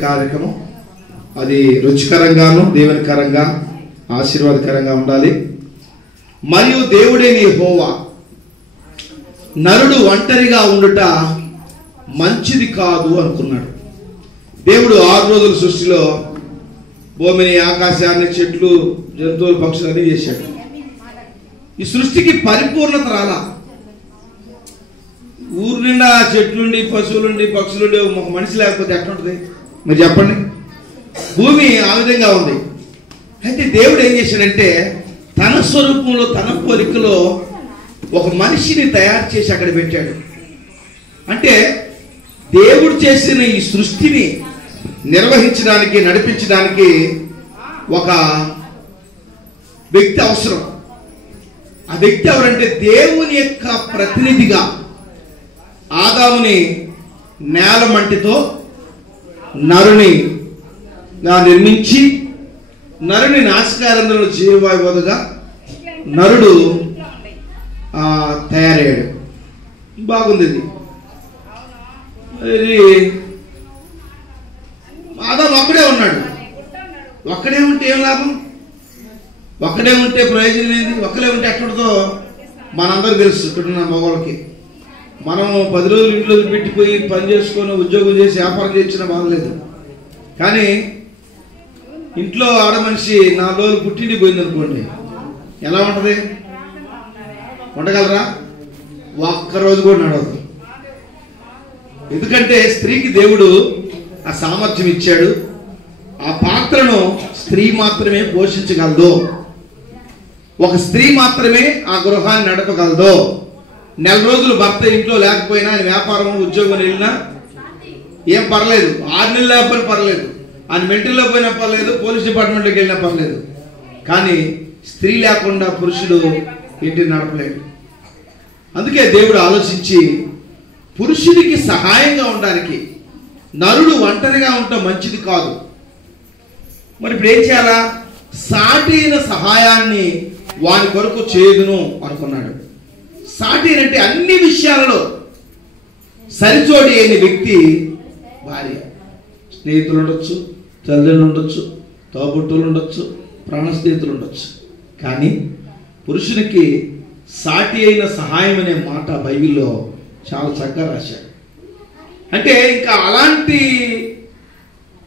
కార్యక్రమం అది రుచికరంగాను దేవునికరంగా ఆశీర్వాదకరంగా ఉండాలి. మరియు దేవుడే యెహోవా నరుడు ఒంటరిగా ఉండుట మంచిది కాదు అనుకున్నాడు. దేవుడు 6 రోజుల సృష్టిలో భూమిని, ఆకాశాన్ని, చెట్లు, జంతువులు, పక్షులు అన్ని చేశాడు. ఈ సృష్టికి పరిపూర్ణత రాలా. ఊరు నిండా చెట్లుండి, పశువులుండి, పక్షులుండి, ఒక మనిషి లేకపోతే ఎట్లుంటుంది మీరు చెప్పండి? భూమి ఆ విధంగా ఉంది. అయితే దేవుడు ఏం చేశాడంటే తన స్వరూపంలో, తన పోలికలో ఒక మనిషిని తయారు చేసి అక్కడ పెట్టాడు. అంటే దేవుడు చేసిన ఈ సృష్టిని నిర్వహించడానికి, నడిపించడానికి ఒక వ్యక్తి అవసరం. ఆ వ్యక్తి ఎవరంటే దేవుని యొక్క ప్రతినిధిగా ఆదాముని నేల మంటితో నరుని నిర్మించి, నరుని నాసికారంధ్రంలో జీవవాయువుగా నరుడు తయారయ్యాడు. బాగుంది. ఇది ఆదాము ఒక్కడే ఉన్నాడు. ఒక్కడే ఉంటే ఏం లాభం? ఒక్కడే ఉంటే ప్రయోజనం ఏంది? ఒక్కడే ఉంటే ఎక్కడితో మనందరూ తెలుసు. ఇక్కడున్న మగవాళ్ళకి మనం 10 రోజులు ఇంట్లో పెట్టిపోయి పని చేసుకొని ఉద్యోగం చేసి వ్యాపారం చేసిన బాగలేదు. కానీ ఇంట్లో ఆడ మనిషి 4 రోజులు పుట్టింటి పోయింది అనుకోండి, ఎలా ఉంటుంది? ఉండగలరా? ఒక్కరోజు కూడా నడవదు. ఎందుకంటే స్త్రీకి దేవుడు ఆ సామర్థ్యం ఇచ్చాడు. ఆ పాత్రను స్త్రీ మాత్రమే పోషించగలదు. ఒక స్త్రీ మాత్రమే ఆ గృహాన్ని నడపగలదు. 4 రోజులు భర్త ఇంట్లో లేకపోయినా, ఆయన వ్యాపారం, ఉద్యోగం వెళ్ళినా ఏం పర్లేదు. 6 నెలలు లేకపోయినా పర్లేదు. ఆయన మెంటల్లో పోయినా పర్లేదు, పోలీస్ డిపార్ట్మెంట్లోకి వెళ్ళినా పర్లేదు. కానీ స్త్రీ లేకుండా పురుషుడు ఇంటిని నడపలేడు. అందుకే దేవుడు ఆలోచించి పురుషుడికి సహాయంగా ఉండడానికి, నరుడు ఒంటరిగా ఉండటం మంచిది కాదు. మరి ఇప్పుడు ఏం చేయాలా? సాటి అయిన సహాయాన్ని వాని కొరకు చేయదును అనుకున్నాడు. సాటి అంటే అన్ని విషయాలలో సరిచోడి అయిన వ్యక్తి భార్య. స్నేహితులు ఉండొచ్చు, తల్లిదండ్రులు ఉండొచ్చు, తోబుట్టులు ఉండొచ్చు, ప్రాణ స్నేహితులు ఉండొచ్చు. కానీ పురుషునికి సాటి అయిన సహాయం అనే మాట బైబిల్లో చాలా చక్కగా రాశాడు. అంటే ఇంకా అలాంటి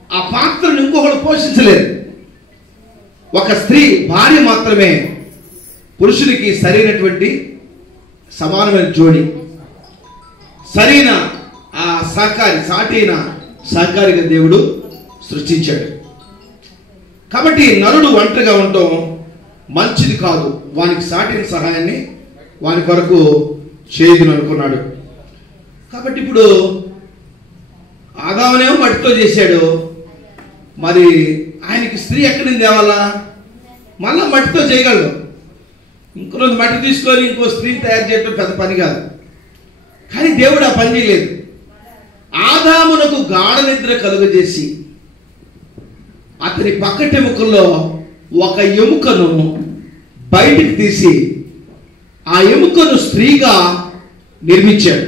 ఆ పాత్రను ఇంకొకరు పోషించలేరు. ఒక స్త్రీ, భార్య మాత్రమే పురుషునికి సరైనటువంటి సమానమైన జోడి, సరైన ఆ సహకారి, సాటైన సహకారిగా దేవుడు సృష్టించాడు. కాబట్టి నరుడు ఒంటరిగా ఉండటం మంచిది కాదు. వానికి సాటిన సహాయాన్ని వాని కొరకు చేయదును అనుకున్నాడు. కాబట్టి ఇప్పుడు ఆదామునేమో మట్టితో చేశాడు. మరి ఆయనకి స్త్రీ ఎక్కడి నుంచి తేవాలా? మళ్ళా మట్టితో చేయగలడు. ఇంకో రోజు మట్టి తీసుకొని ఇంకో స్త్రీని తయారు చేయడం పెద్ద పని కాదు. కానీ దేవుడు ఆ పని చేయలేదు. ఆదామునకు గాఢ నిద్ర కలుగజేసి అతని పక్కటెముకల్లో ఒక ఎముకను బయటికి తీసి ఆ ఎముకను స్త్రీగా నిర్మించాడు.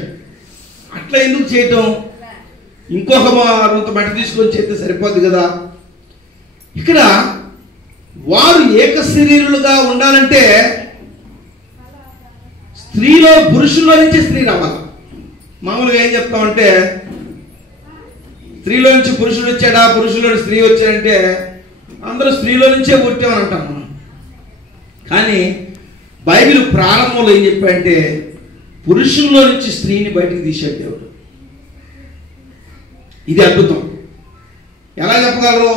అట్లా ఎందుకు చేయటం? ఇంకొక మట్టి తీసుకొని చేస్తే సరిపోద్ది కదా. ఇక్కడ వారు ఏక శరీరులుగా ఉండాలంటే స్త్రీలో, పురుషుల్లో నుంచి స్త్రీ రావాలి. మామూలుగా ఏం చెప్తామంటే స్త్రీలో నుంచి పురుషుడు వచ్చాడా, పురుషులో స్త్రీ వచ్చాడంటే అందరూ స్త్రీలో నుంచే పుట్టామని అంటాం మనం. కానీ బైబిల్ ప్రారంభంలో ఏం చెప్పాడంటే పురుషుల్లో నుంచి స్త్రీని బయటికి తీశాడు దేవుడు. ఇది అద్భుతం. ఎలా చెప్పగలరు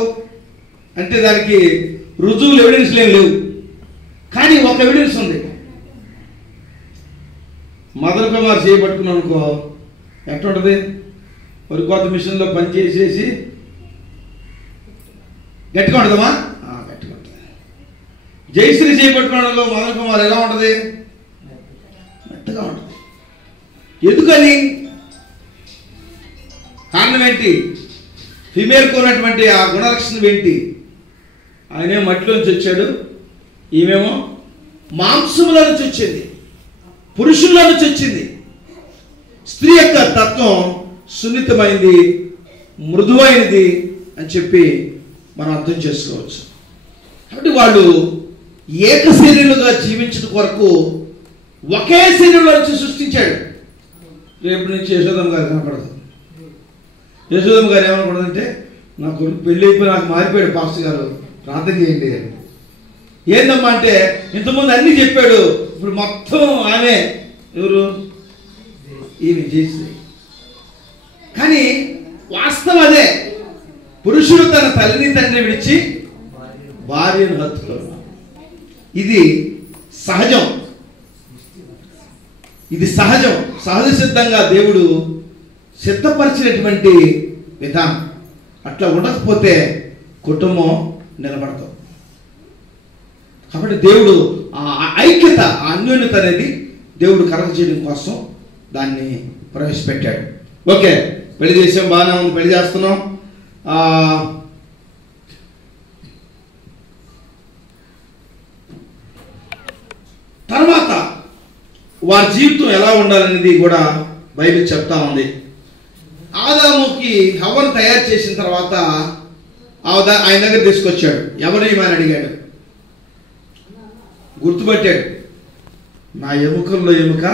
అంటే దానికి రుజువులు, ఎవిడెన్స్లు ఏం లేవు. కానీ ఒక ఎవిడెన్స్ ఉంది. మదర్ కుమార్ చేయబట్టుకున్నాం అనుకో, ఎట్లా ఉంటుంది? ఒక కొత్త మిషన్లో పని చేసేసి గట్టిగా ఉంటుందమ్మా, గట్టిగా ఉంటుంది. జయశ్రీ చేయబట్టుకున్నాడు మదర్ కుమార్ ఎలా ఉంటుంది? మెత్తగా ఉంటుంది. ఎందుకని? కారణం ఏంటి? ఫిమేల్కి ఉన్నటువంటి ఆ గుణలక్షణం ఏంటి? ఆయనే మట్టిలోంచి వచ్చాడు, ఈమెమో మాంసముల నుంచి వచ్చింది, పురుషుల్లో నుంచి వచ్చింది. స్త్రీ యొక్క తత్వం సున్నితమైనది, మృదువైనది, అని చెప్పి మనం అర్థం చేసుకోవచ్చు. కాబట్టి వాళ్ళు ఏక శరీరులుగా జీవించడం కొరకు ఒకే శరీరంలో నుంచి సృష్టించాడు. రేపు నుంచి యశోదమ్మ గారు కనపడదు. యశోదమ్మ గారు ఏమనుకుంటుందంటే, నా కొడుకు పెళ్ళి అయిపోయి నాకు మారిపోయాడు, పాస్టర్ గారు ప్రార్థన చేయండి అని. ఏందమ్మా అంటే, ఇంతకుముందు అన్నీ చెప్పాడు, ఇప్పుడు మొత్తం ఆమె ఎవరు ఈ విజయశ్రీ. కానీ వాస్తవం అదే, పురుషుడు తన తల్లిని తండ్రిని విడిచి భార్యను హత్తుకోవాలి. ఇది సహజం, ఇది సహజం, సహజ సిద్ధంగా దేవుడు సిద్ధపరిచినటువంటి విధానం. అట్లా ఉండకపోతే కుటుంబం నిలబడతాం. కాబట్టి దేవుడు ఆ ఐక్యత, ఆ అన్యోన్యత అనేది దేవుడు కలగ చేయడం కోసం దాన్ని ప్రవేశపెట్టాడు. ఓకే, పెళ్లి చేసాం, బాగానే ఉంది, పెళ్లి చేస్తున్నాం. తర్వాత వారి జీవితం ఎలా ఉండాలనేది కూడా బైబిల్ చెప్తా ఉంది. ఆదాముకి హవ్వను తయారు చేసిన తర్వాత ఆయన దగ్గర తీసుకొచ్చాడు. ఎవరు ఏమని అడిగాడు, గుర్తుపట్టాడు, నా ఎముకల్లో ఎముక